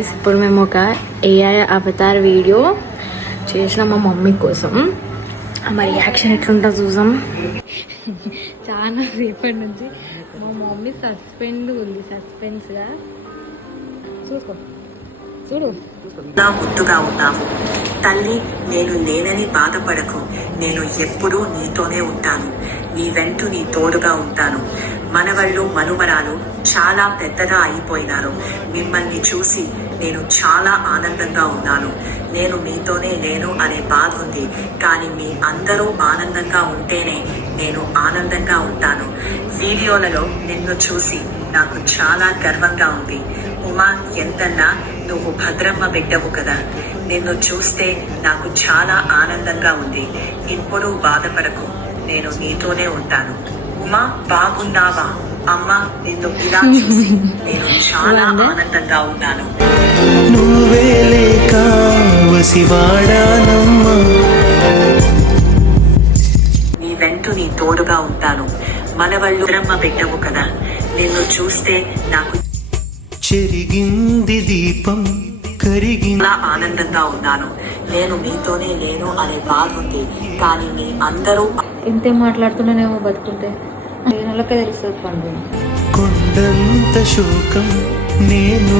ఇప్పుడు మేము ఒక ఏఐ అవతార్ వీడియో చేసిన మా మమ్మీ కోసం. మరి రియాక్షన్ ఎట్లుంటుందో చూసాం. చాలా రేపటి నుంచి మా మమ్మీ సస్పెన్స్గా చూసుకో చూడు. ముద్దుగా ఉన్నావు తల్లి, నేను లేనని బాధపడకు. నేను ఎప్పుడూ నీతోనే ఉంటాను. నీ వెంట నీ తోడుగా ఉంటాను. మనవళ్ళు మనుమరాలు చాలా పెద్దగా అయిపోయినారు. మిమ్మల్ని చూసి నేను చాలా ఆనందంగా ఉన్నాను. నేను మీతోనే లేను అనే బాధ ఉంది, కానీ మీ అందరూ ఆనందంగా ఉంటేనే నేను ఆనందంగా ఉంటాను. వీడియోలలో నిన్ను చూసి నాకు చాలా గర్వంగా ఉంది. ఉమా, ఎంతన్నా నువ్వు భద్రమ్మ బిడ్డవు కదా. నిన్ను చూస్తే నాకు చాలా ఆనందంగా ఉంది. ఇప్పుడు బాధపడకు, నేను నీతోనే ఉంటాను. ఉమా, బాగున్నావా? అమ్మ, నిన్ను ఇలా చూసి నేను చాలా ఆనందంగా ఉన్నాను. నీ వెంట నీ తోడుగా ఉంటాను. మనవళ్ళు భద్రమ్మ బిడ్డవు కదా. నిన్ను చూస్తే నాకు చెరిగింది దీపం కరిగిలా ఆనందంగా ఉన్నాను. నేను మీతోనే లేను అనే బాధ ఉంది, కానీ మీ అందరూ ఇంతే మాట్లాడుతున్నానేమో బతుకుంటే నెలకే తెలుస్తుంది పండు. కొండంత శోకం నేను